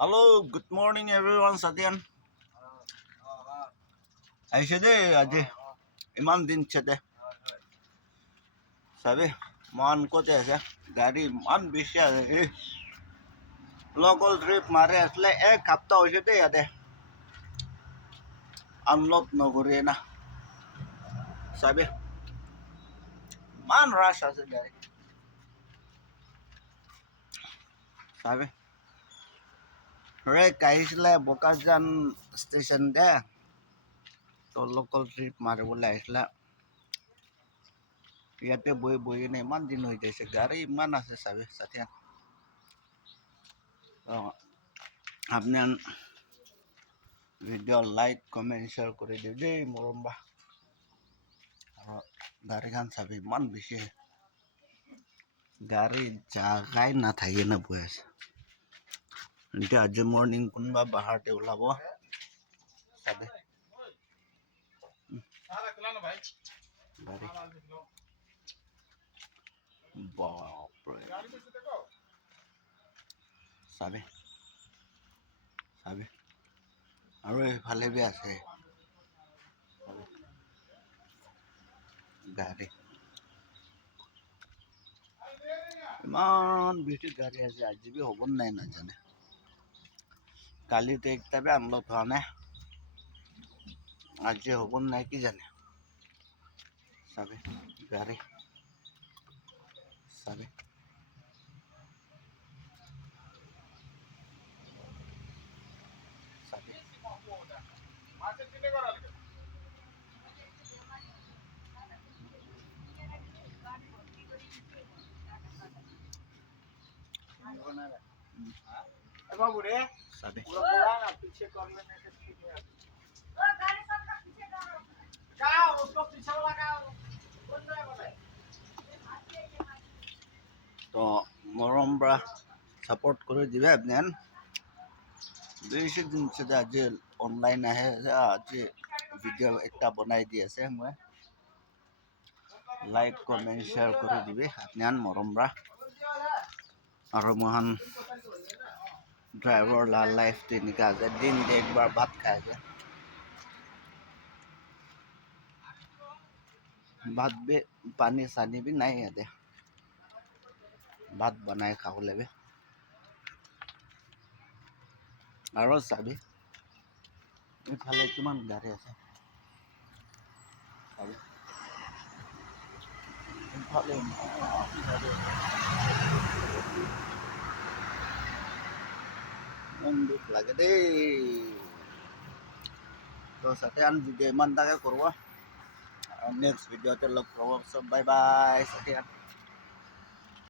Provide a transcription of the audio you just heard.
Hello, good morning everyone Satyan. Aise de aje iman din chete. Sabi man ko ase gari man beshi ase. Local trip mare asle ek hafta hoise de yate unload nogore na. Sabi man rush ase gari. Sabi re kaisle Bokazan station de to local trip mare bole aisla. ইয়াতে বহি বহি নে ইমান দিন হৈ যাইছে গাড়ী ইমান আছে চাবি Satyan. আপনি ভিডিও লাইক কমেন্ট শেয়ার করে দিও দেই মরম্বা গাড়ী খান চাবি ইমান বেছি গাড়ী জাগাই নাথাকে না বৈ আছে এতিয়া আজি মৰ্ণিং কোনোবা বাহাৰতে ওলাব চাবি গাড়ী বাপৰে চাবি চাবি আৰু এইফালে বি আছে গাড়ী ইমান বেছি গাড়ী আছে আজি বি হ'ব নাই নাজানে কালিতো একটা বি আনলোড হোৱা নাই আজি হ'ব নাই কি জানে চাবি গাড়ী চাবি চাবি চাবি তো মৰম পৰা সাপোর্ট করে দিবে আপনি বেশি দিন से आज অনলাইন আহে आज ভিডিও একটা বনাই দি আছে মই লাইক কমেন্ট শেয়ার করে দিবে আপনি মৰম পৰা আৰু মহান ড্রাইভার ला लाइफ তেনেকা আছে দিন একবাৰ ভাত খায় আছে ভাত বি পানী চানি বি নাই ইয়াতে ভাত বনাই খাব লাগে আৰু চাবি ইফালে কিমান গাড়ী আছে চাবি ইফালে মন দুখ লাগে দেই তো Satyan ভিডিও ইমান টাকে করব নেক্সট ভিডিওতে লগ পাব সব বাই বাই Satyan